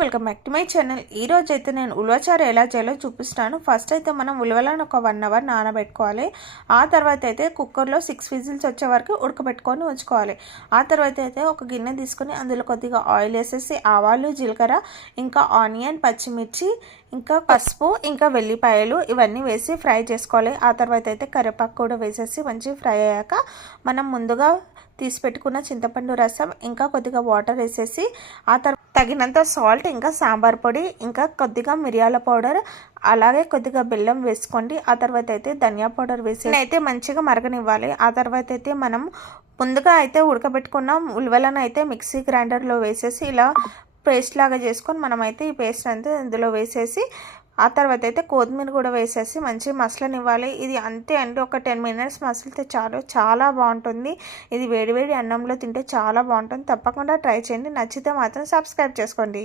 Welcome back to my channel. ఈరోజు అయితే నేను ఉలవచారు ఎలా చేయాలో చూపిస్తాను. ఫస్ట్ అయితే మనం ఉలవలను ఒక 1 అవర్ నానబెట్టుకోవాలి. ఆ తర్వాత అయితే కుక్కర్లో 6 విజిల్స్ వచ్చే వరకు ఉడకబెట్టుకొని ఉంచుకోవాలి. ఆ తర్వాత అయితే ఒక గిన్నె తీసుకొని అందులో కొద్దిగా ఆయిల్ వేసేసి ఆవాలు, జీలకర్ర, ఇంకా ఆనియన్, పచ్చిమిర్చి, ఇంకా పసుపు, ఇంకా వెల్లిపాయలు ఇవన్నీ వేసి ఫ్రై చేసుకోవాలి. ఆ తర్వాత అయితే కరివేపాకు కూడా వేసేసి మంచి ఫ్రై అయ్యాక మనం ముందుగా తీసి పెట్టుకున్న చింతపండు రసం, ఇంకా కొద్దిగా వాటర్ వేసేసి ఆ తర్వాత తగినంత సాల్ట్, ఇంకా సాంబార్ పొడి, ఇంకా కొద్దిగా మిరియాల పౌడర్, అలాగే కొద్దిగా బెల్లం వేసుకోండి. ఆ తర్వాత అయితే ధనియా పౌడర్ వేసి అయితే మంచిగా మరగనివ్వాలి. ఆ తర్వాత అయితే మనం ముందుగా అయితే ఉడకబెట్టుకున్న ఉలవలను అయితే మిక్సీ గ్రైండర్లో వేసేసి ఇలా పేస్ట్ లాగా చేసుకొని మనమైతే ఈ పేస్ట్ అంతా ఇందులో వేసేసి ఆ తర్వాత అయితే కొత్తిమీర కూడా వేసేసి మంచి మసలనివ్వాలి. ఇది అంతే అండి, ఒక 10 మినిట్స్ మసలితే చాలు, చాలా బాగుంటుంది. ఇది వేడివేడి అన్నంలో తింటే చాలా బాగుంటుంది. తప్పకుండా ట్రై చేయండి. నచ్చితే మాత్రం సబ్స్క్రైబ్ చేసుకోండి.